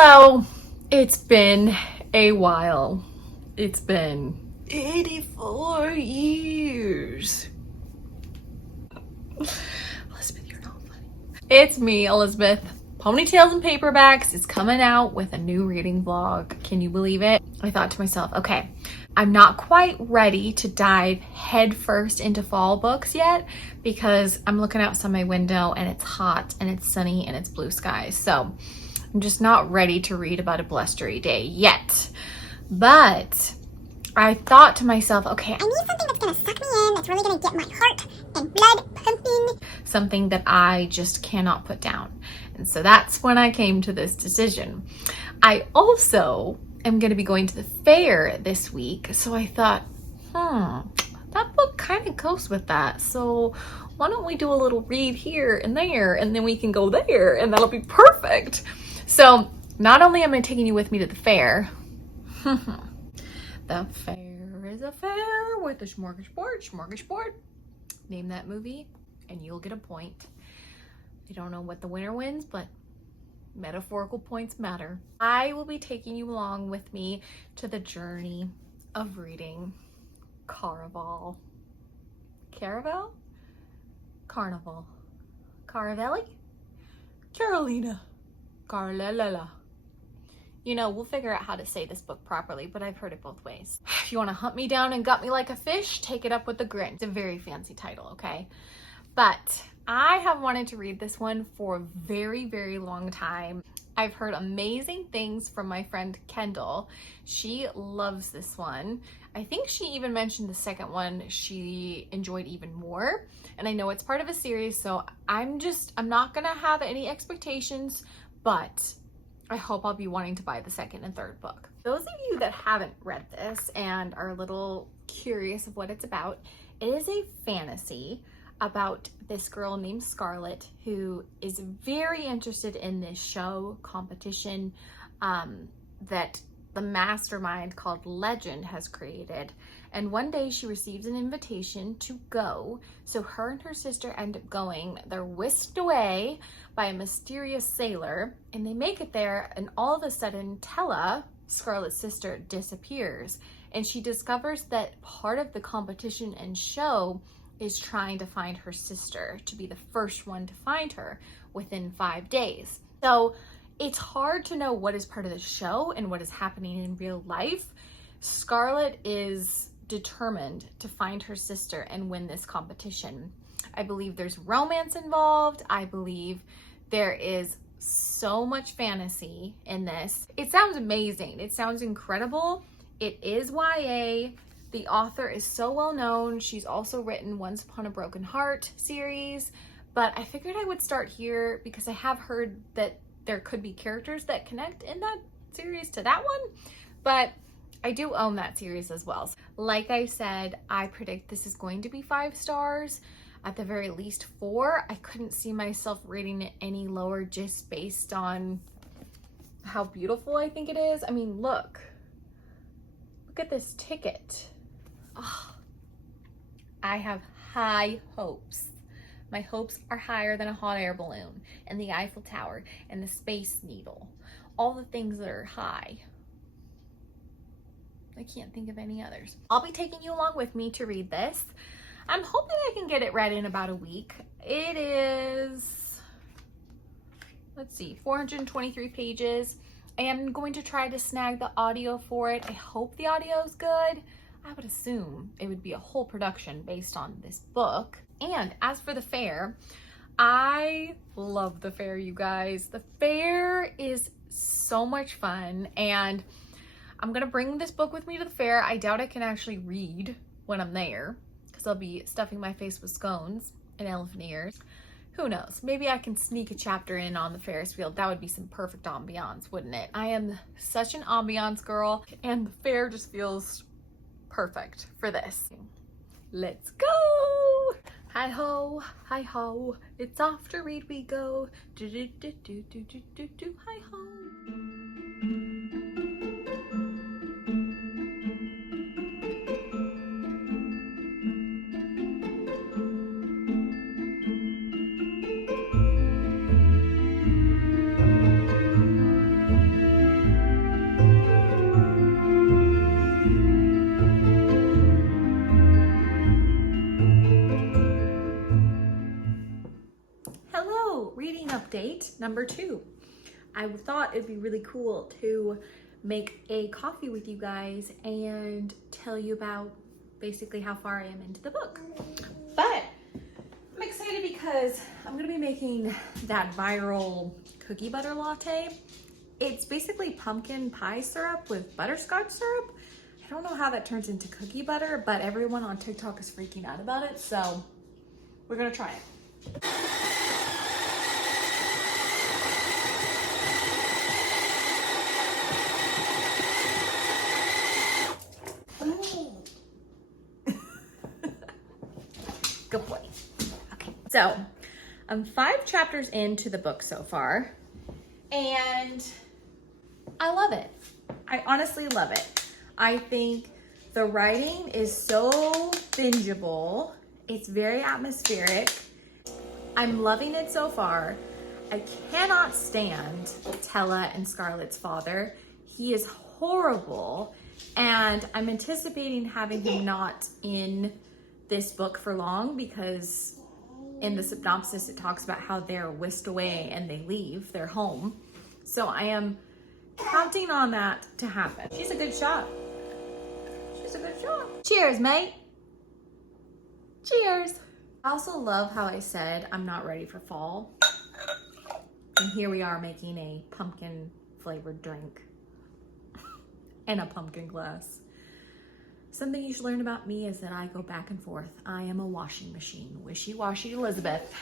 Hello, it's been a while. It's been 84 years. Elizabeth, you're not funny. It's me, Elizabeth. Ponytails and Paperbacks is coming out with a new reading vlog. Can you believe it? I thought to myself, okay, I'm not quite ready to dive headfirst into fall books yet because I'm looking outside my window and it's hot and it's sunny and it's blue skies. So I'm just not ready to read about a blustery day yet. But I thought to myself, okay, I need something that's gonna suck me in, that's really gonna get my heart and blood pumping. Something that I just cannot put down. And so that's when I came to this decision. I also am gonna be going to the fair this week. So I thought, that book kind of goes with that. So why don't we do a little read here and there, and then we can go there and that'll be perfect. So not only am I taking you with me to the fair, the fair is a fair with a smorgasbord. Name that movie and you'll get a point. I don't know what the winner wins, but metaphorical points matter. I will be taking you along with me to the journey of reading CARAVAL. Caravel? Carnival. Caravelli? Carolina. Carlalala. You know, we'll figure out how to say this book properly, but I've heard it both ways. If you want to hunt me down and gut me like a fish, take it up with the grin. It's a very fancy title, okay? But I have wanted to read this one for a very, very long time. I've heard amazing things from my friend Kendal. She loves this one. I think she even mentioned the second one she enjoyed even more. And I know it's part of a series, so I'm not gonna have any expectations, but I hope I'll be wanting to buy the second and third book. Those of you that haven't read this and are a little curious of what it's about, it is a fantasy about this girl named Scarlett who is very interested in this show competition that the mastermind called Legend has created. And one day she receives an invitation to go. So her and her sister end up going. They're whisked away by a mysterious sailor and they make it there, and all of a sudden Tella, Scarlett's sister, disappears. And she discovers that part of the competition and show is trying to find her sister, to be the first one to find her within 5 days. So it's hard to know what is part of the show and what is happening in real life. Scarlett is determined to find her sister and win this competition. I believe there's romance involved. I believe there is so much fantasy in this. It sounds amazing. It sounds incredible. It is YA. The author is so well known. She's also written Once Upon a Broken Heart series, but I figured I would start here because I have heard that there could be characters that connect in that series to that one, but I do own that series as well. Like I said, I predict this is going to be 5 stars, at the very least 4. I couldn't see myself rating it any lower just based on how beautiful I think it is. I mean, look at this ticket. Oh, I have high hopes. My hopes are higher than a hot air balloon and the Eiffel Tower and the Space Needle. All the things that are high. I can't think of any others. I'll be taking you along with me to read this. I'm hoping I can get it read in about a week. It is, let's see, 423 pages. I am going to try to snag the audio for it. I hope the audio is good. I would assume it would be a whole production based on this book. And as for the fair, I love the fair, you guys. The fair is so much fun, and I'm gonna bring this book with me to the fair. I doubt I can actually read when I'm there because I'll be stuffing my face with scones and elephant ears. Who knows? Maybe I can sneak a chapter in on the Ferris wheel. That would be some perfect ambiance, wouldn't it? I am such an ambiance girl, and the fair just feels perfect for this. Let's go! Hi ho, it's off to read we go. Do do do do do do do do. Hi ho. writing update number 2. I thought it'd be really cool to make a coffee with you guys and tell you about basically how far I am into the book. But I'm excited because I'm gonna be making that viral cookie butter latte. It's basically pumpkin pie syrup with butterscotch syrup. I don't know how that turns into cookie butter, but everyone on TikTok is freaking out about it, so we're gonna try it. Good boy. Okay, so I'm 5 chapters into the book so far, and I love it. I honestly love it. I think the writing is so bingeable. It's very atmospheric. I'm loving it so far. I cannot stand Tella and Scarlett's father. He is horrible, and I'm anticipating having him not in this book for long, because in the synopsis it talks about how they're whisked away and they leave their home. So I am counting on that to happen. She's a good shot. She's a good shot. Cheers, mate. Cheers. I also love how I said I'm not ready for fall. And here we are making a pumpkin flavored drink in a pumpkin glass. Something you should learn about me is that I go back and forth. I am a washing machine. Wishy-washy Elizabeth.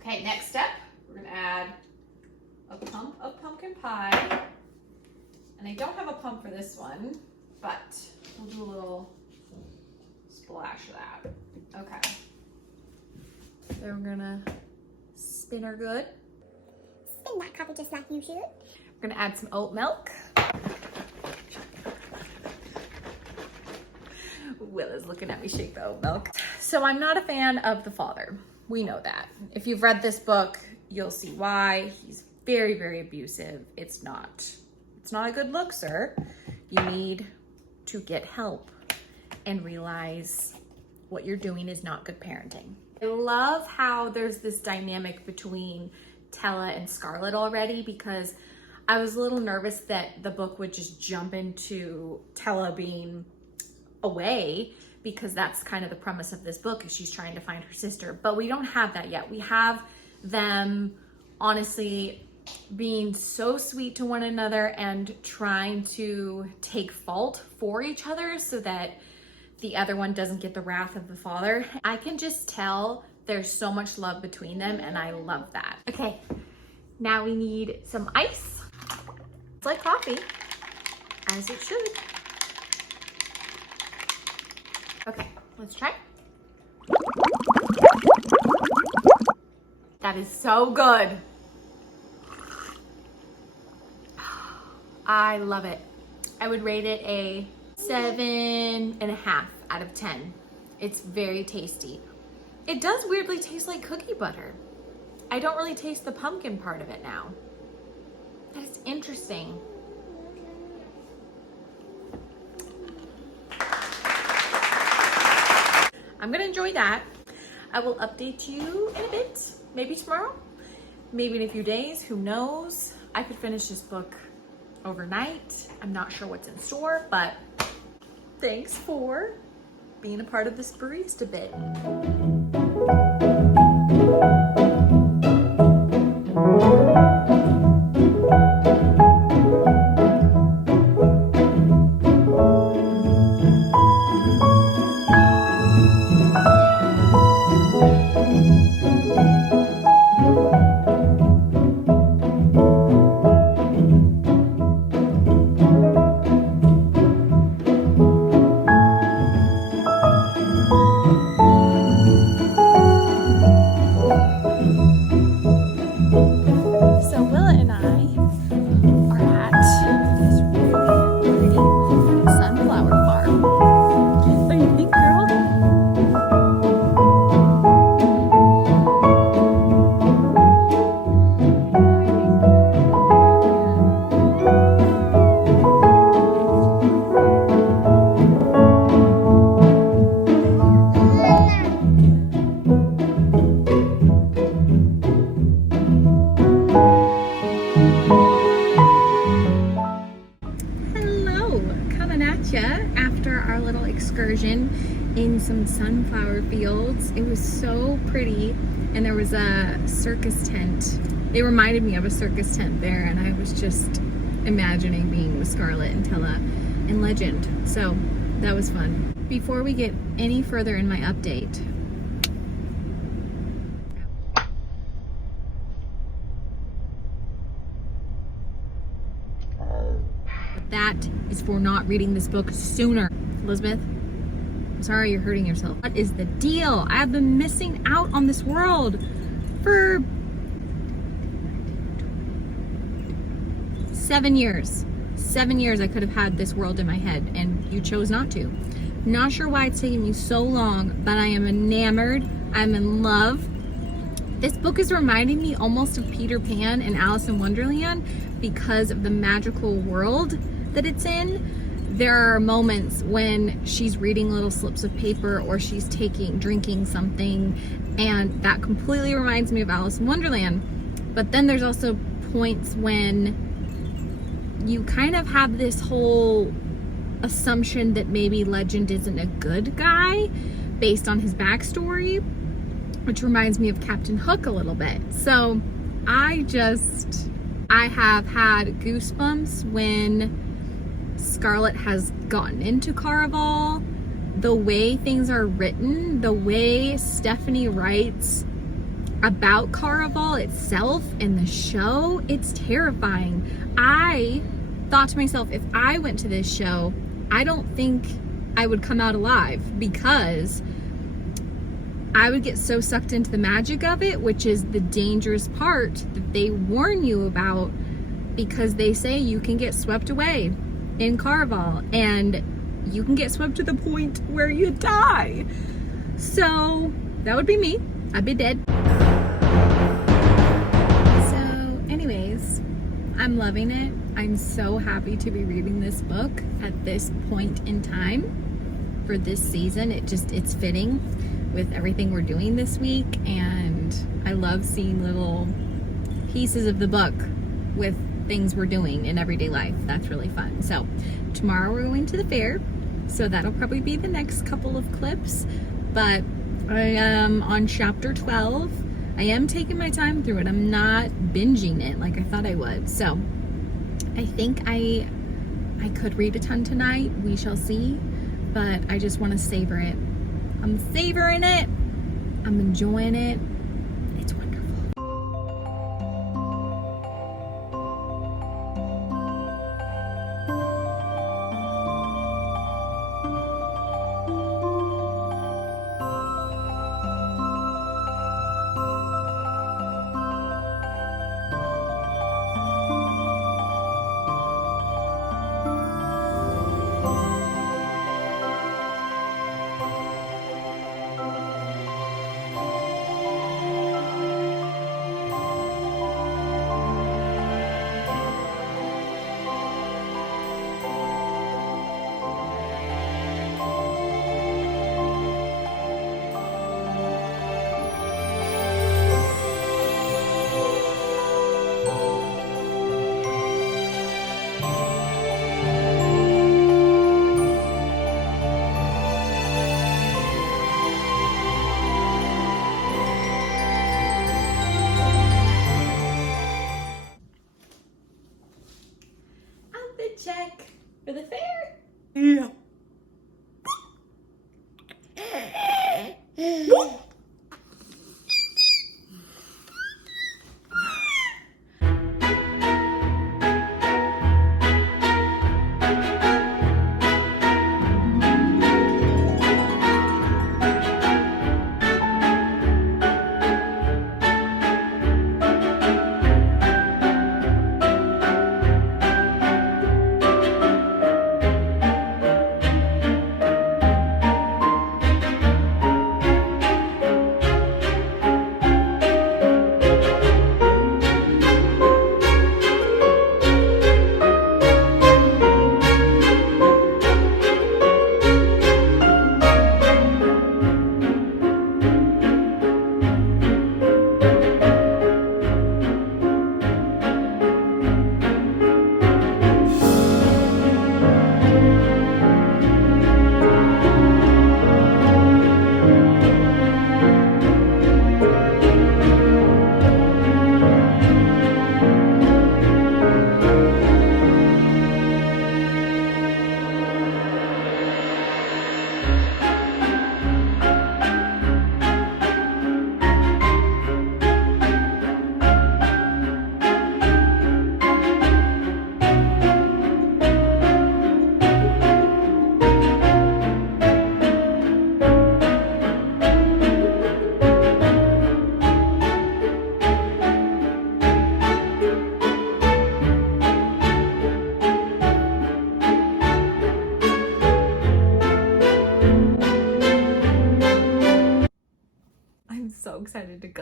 Okay, next step, we're gonna add a pump of pumpkin pie. And I don't have a pump for this one, but we'll do a little splash of that. Okay. Then we're gonna spin her good. Spin that coffee just like you should. We're gonna add some oat milk. Will is looking at me shake the oat milk. So I'm not a fan of the father. We know that. If you've read this book, you'll see why. He's very, very abusive. It's not a good look, sir. You need to get help and realize what you're doing is not good parenting. I love how there's this dynamic between Tella and Scarlett already, because I was a little nervous that the book would just jump into Tella being away, because that's kind of the premise of this book, is she's trying to find her sister. But we don't have that yet. We have them honestly being so sweet to one another and trying to take fault for each other so that the other one doesn't get the wrath of the father. I can just tell there's so much love between them, and I love that. Okay, now we need some ice. It's like coffee, as it should. Okay, let's try. That is so good. I love it. I would rate it a 7.5 out of 10. It's very tasty. It does weirdly taste like cookie butter. I don't really taste the pumpkin part of it now. That's interesting. I'm gonna enjoy that. I will update you in a bit, maybe tomorrow, maybe in a few days, who knows? I could finish this book overnight. I'm not sure what's in store, but thanks for being a part of this barista bit. sunflower fields. It was so pretty, and there was a circus tent. It reminded me of a circus tent there, and I was just imagining being with Scarlett and Tella in Legend. So that was fun. Before we get any further in my update, that is for not reading this book sooner. Elizabeth, I'm sorry you're hurting yourself. What is the deal? I have been missing out on this world for 7 years. 7 years I could have had this world in my head, and you chose not to. Not sure why it's taken me so long, but I am enamored. I'm in love. This book is reminding me almost of Peter Pan and Alice in Wonderland because of the magical world that it's in. There are moments when she's reading little slips of paper or she's drinking something, and that completely reminds me of Alice in Wonderland. But then there's also points when you kind of have this whole assumption that maybe Legend isn't a good guy based on his backstory, which reminds me of Captain Hook a little bit. So I have had goosebumps when Scarlett has gotten into CARAVAL. The way things are written, the way Stephanie writes about CARAVAL itself and the show, it's terrifying. I thought to myself, if I went to this show, I don't think I would come out alive, because I would get so sucked into the magic of it, which is the dangerous part that they warn you about, because they say you can get swept away in CARAVAL, and you can get swept to the point where you die. So that would be me. I'd be dead. So anyways, I'm loving it. I'm so happy to be reading this book at this point in time for this season. It's fitting with everything we're doing this week, and I love seeing little pieces of the book with things we're doing in everyday life. That's really fun. So tomorrow we're going to the fair, so that'll probably be the next couple of clips, but I am on chapter 12. I am taking my time through it. I'm not binging it like I thought I would. So I think I could read a ton tonight. We shall see, but I just want to savor it. I'm savoring it. I'm enjoying it. It's wonderful. Check for the fair. Yeah.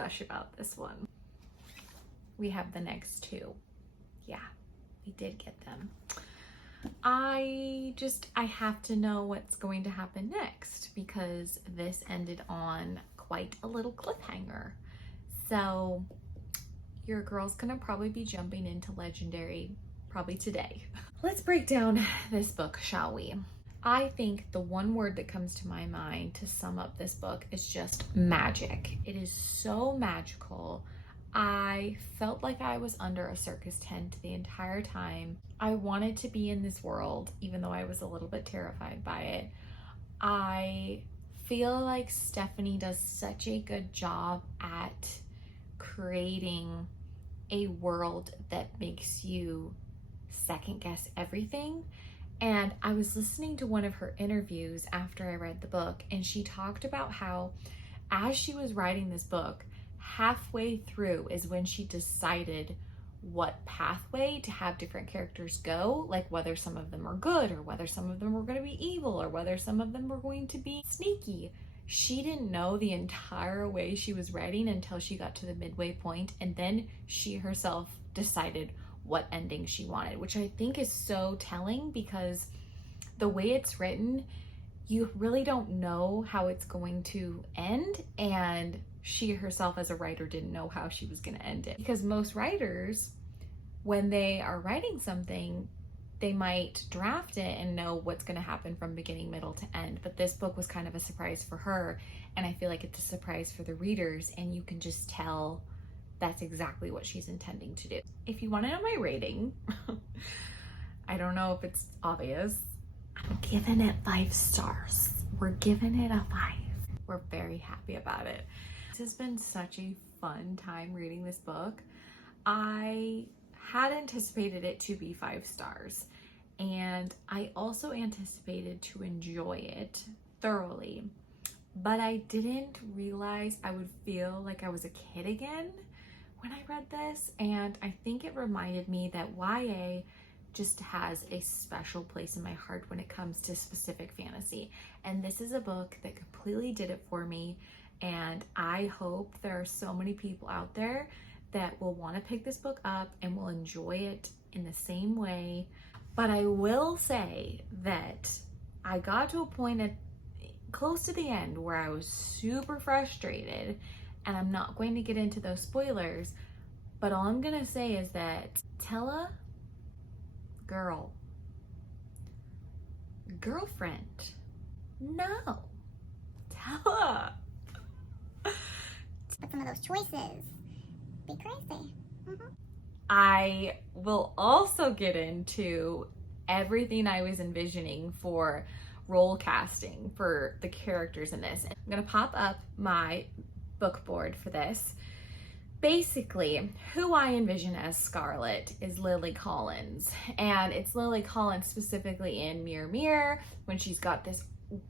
gush about this one. We have the next two. Yeah, we did get them. I have to know what's going to happen next because this ended on quite a little cliffhanger. So your girl's gonna probably be jumping into Legendary probably today. Let's break down this book, shall we? I think the one word that comes to my mind to sum up this book is just magic. It is so magical. I felt like I was under a circus tent the entire time. I wanted to be in this world, even though I was a little bit terrified by it. I feel like Stephanie does such a good job at creating a world that makes you second guess everything. And I was listening to one of her interviews after I read the book, and she talked about how as she was writing this book, halfway through is when she decided what pathway to have different characters go, like whether some of them are good or whether some of them were going to be evil or whether some of them were going to be sneaky. She didn't know the entire way she was writing until she got to the midway point, and then she herself decided what ending she wanted, which I think is so telling because the way it's written, you really don't know how it's going to end, and she herself as a writer didn't know how she was going to end it. Because most writers, when they are writing something, they might draft it and know what's going to happen from beginning, middle to end. But this book was kind of a surprise for her, and I feel like it's a surprise for the readers, and you can just tell that's exactly what she's intending to do. If you want to know my rating, I don't know if it's obvious. I'm giving it 5 stars. We're giving it a 5. We're very happy about it. This has been such a fun time reading this book. I had anticipated it to be 5 stars, and I also anticipated to enjoy it thoroughly, but I didn't realize I would feel like I was a kid again when I read this. And I think it reminded me that YA just has a special place in my heart when it comes to specific fantasy, and this is a book that completely did it for me. And I hope there are so many people out there that will want to pick this book up and will enjoy it in the same way. But I will say that I got to a point at close to the end where I was super frustrated, and I'm not going to get into those spoilers, but all I'm gonna say is that Tella, girlfriend, no, Tella. But some of those choices be crazy. I will also get into everything I was envisioning for role casting for the characters in this. I'm gonna pop up my book board for this. Basically, who I envision as Scarlet is Lily Collins, and it's Lily Collins specifically in Mirror Mirror when she's got this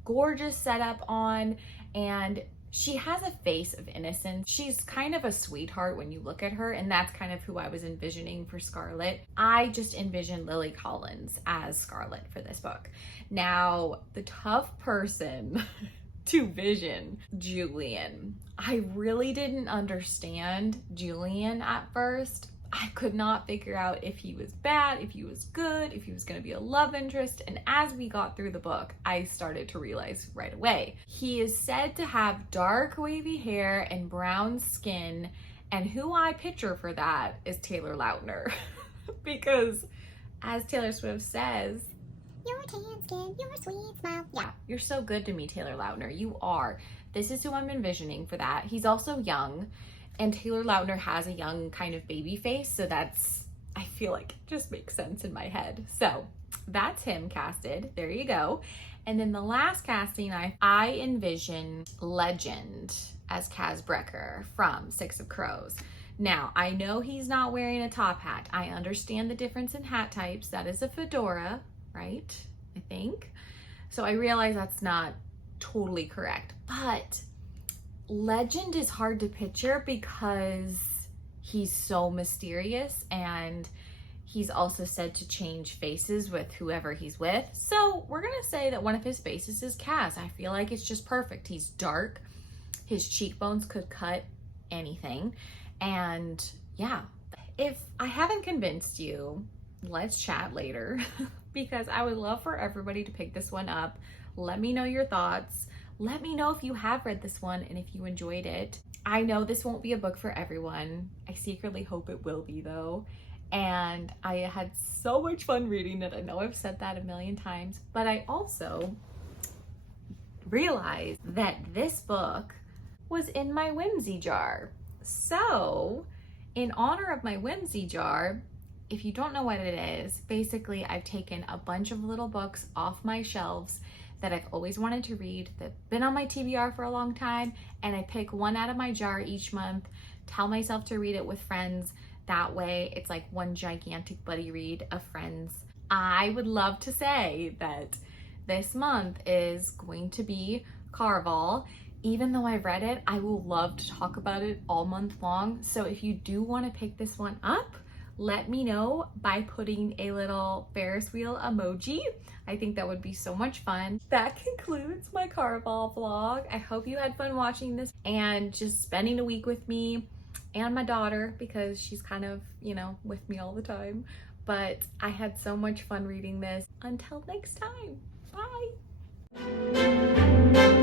gorgeous setup on, and she has a face of innocence. She's kind of a sweetheart when you look at her, and that's kind of who I was envisioning for Scarlet. I just envisioned Lily Collins as Scarlet for this book. Now, the tough person to vision, Julian. I really didn't understand Julian at first. I could not figure out if he was bad, if he was good, if he was going to be a love interest. And as we got through the book, I started to realize right away. He is said to have dark wavy hair and brown skin, and who I picture for that is Taylor Lautner. Because as Taylor Swift says, Your tan skin, your sweet smile. yeah, you're so good to me, Taylor Lautner. You are. This is who I'm envisioning for that. He's also young, and Taylor Lautner has a young kind of baby face, so that's, I feel like it just makes sense in my head. So that's him casted. There you go. And then the last casting, I envision Legend as Kaz Brecker from Six of Crows. Now, I know he's not wearing a top hat. I understand the difference in hat types. That is a fedora, right? I think. So I realize that's not totally correct, but Legend is hard to picture because he's so mysterious, and he's also said to change faces with whoever he's with. So we're gonna say that one of his faces is Kaz. I feel like it's just perfect. He's dark. His cheekbones could cut anything. And yeah, if I haven't convinced you, let's chat later because I would love for everybody to pick this one up. Let me know your thoughts. Let me know if you have read this one and if you enjoyed it. I know this won't be a book for everyone. I secretly hope it will be though. And I had so much fun reading it. I know I've said that a million times, but I also realized that this book was in my whimsy jar. So in honor of my whimsy jar, if you don't know what it is, basically I've taken a bunch of little books off my shelves that I've always wanted to read, that've been on my TBR for a long time, and I pick one out of my jar each month, tell myself to read it with friends. That way it's like one gigantic buddy read of friends. I would love to say that this month is going to be Caraval. Even though I've read it, I will love to talk about it all month long. So if you do want to pick this one up, let me know by putting a little Ferris wheel emoji. I think that would be so much fun. That concludes my Caraval vlog. I hope you had fun watching this and just spending a week with me and my daughter because she's kind of, you know, with me all the time. But I had so much fun reading this. Until next time, bye.